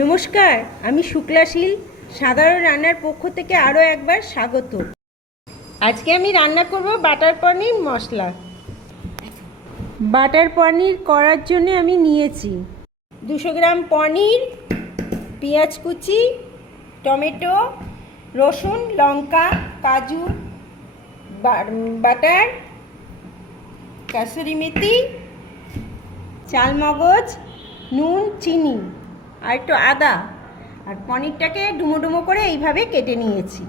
নমস্কার, আমি শুক্লাশীল সাধারণ রান্নার পক্ষ থেকে আরও একবার স্বাগত। আজকে আমি রান্না করব বাটার পনির মশলা। বাটার পনির করার জন্য আমি নিয়েছি 200 গ্রাম পনির, পেঁয়াজ কুচি, টমেটো, রসুন, লঙ্কা, কাজু, বাটার, কাসুরি মেথি, চালমগজ, নুন, চিনি আর একটু আদা, আর পনিরটাকে ডুমো ডুমো করে এইভাবে কেটে নিয়েছি।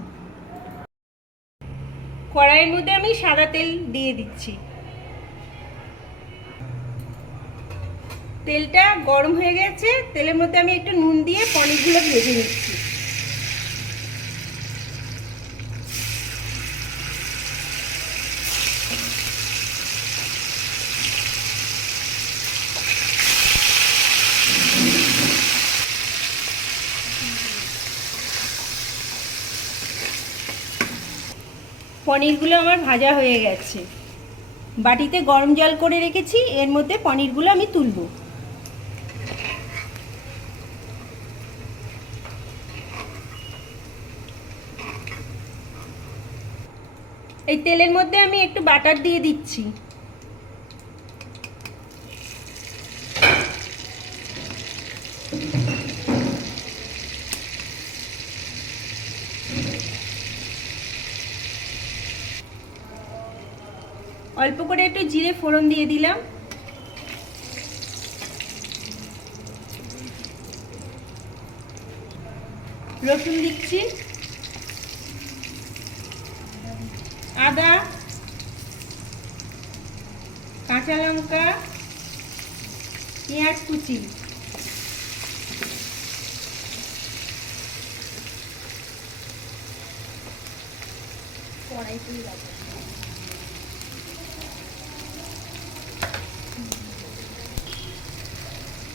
কড়াইয়ের মধ্যে আমি সাদা তেল দিয়ে দিচ্ছি। তেলটা গরম হয়ে গেছে, তেলের মধ্যে আমি একটু নুন দিয়ে পনিরগুলো ভেজে নিচ্ছি। পনিরগুলো আমার ভাজা হয়ে গেছে। বাটিতে গরম জল করে রেখেছি, এর মধ্যে পনিরগুলো আমি তুলব। এই তেলের মধ্যে আমি একটু বাটার দিয়ে দিচ্ছি। অল্প করে একটু জিরে ফোড়ন দিয়ে দিলাম। রসুন দিচ্ছি, আদা, কাঁচা লঙ্কা, পেঁয়াজ কুচি,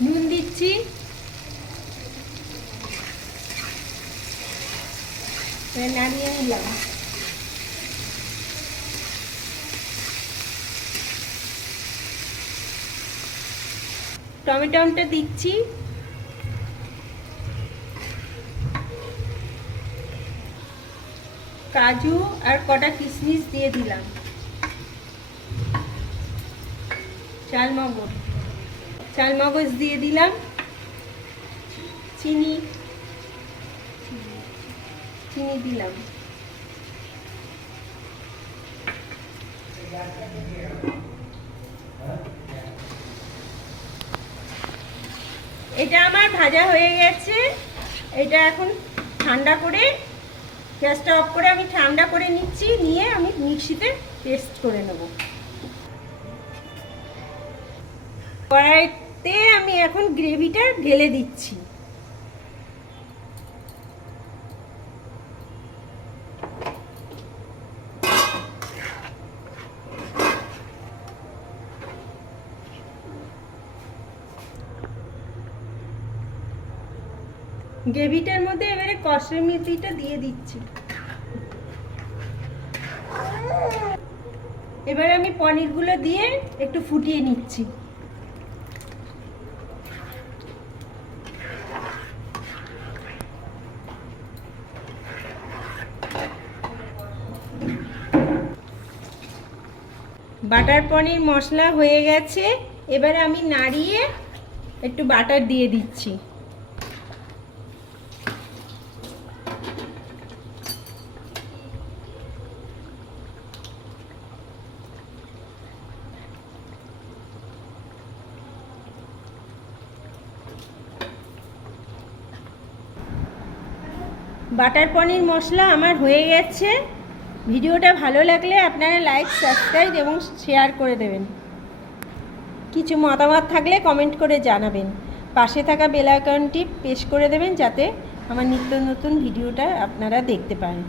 নুন দিচ্ছি, নাড়িয়ে নিলাম। টমেটোটা দিচ্ছি, কাজু আর কটা কিশমিশ দিয়ে দিলাম, চালমগজ দিয়ে দিলাম, চিনি দিলাম। এটা আমার ভাজা হয়ে গেছে। এটা এখন ঠান্ডা করে, গ্যাসটা অফ করে আমি ঠান্ডা করে নিচ্ছি, নিয়ে আমি মিক্সিতে পেস্ট করে নেব। কড়াইতে আমি এখন গ্রেভিটা ঢেলে দিচ্ছি। গ্রেভিটার মধ্যে এবারে কসুরি মেথিটা দিয়ে দিচ্ছি। এবারে আমি পনিরগুলো দিয়ে একটু ফুটিয়ে নিচ্ছি। বাটার পনির মশলা হয়ে গেছে। এবারে আমি নাড়িয়ে একটু বাটার দিয়ে দিচ্ছি। বাটার পনির মশলা আমার হয়ে গেছে। ভিডিওটা ভালো লাগলে আপনারা লাইক, সাবস্ক্রাইব এবং শেয়ার করে দেবেন। কিছু মতামত থাকলে কমেন্ট করে জানাবেন। পাশে থাকা বেল আইকনটি প্রেস করে দেবেন, যাতে আমার নিত্য নতুন ভিডিওটা আপনারা দেখতে পারেন।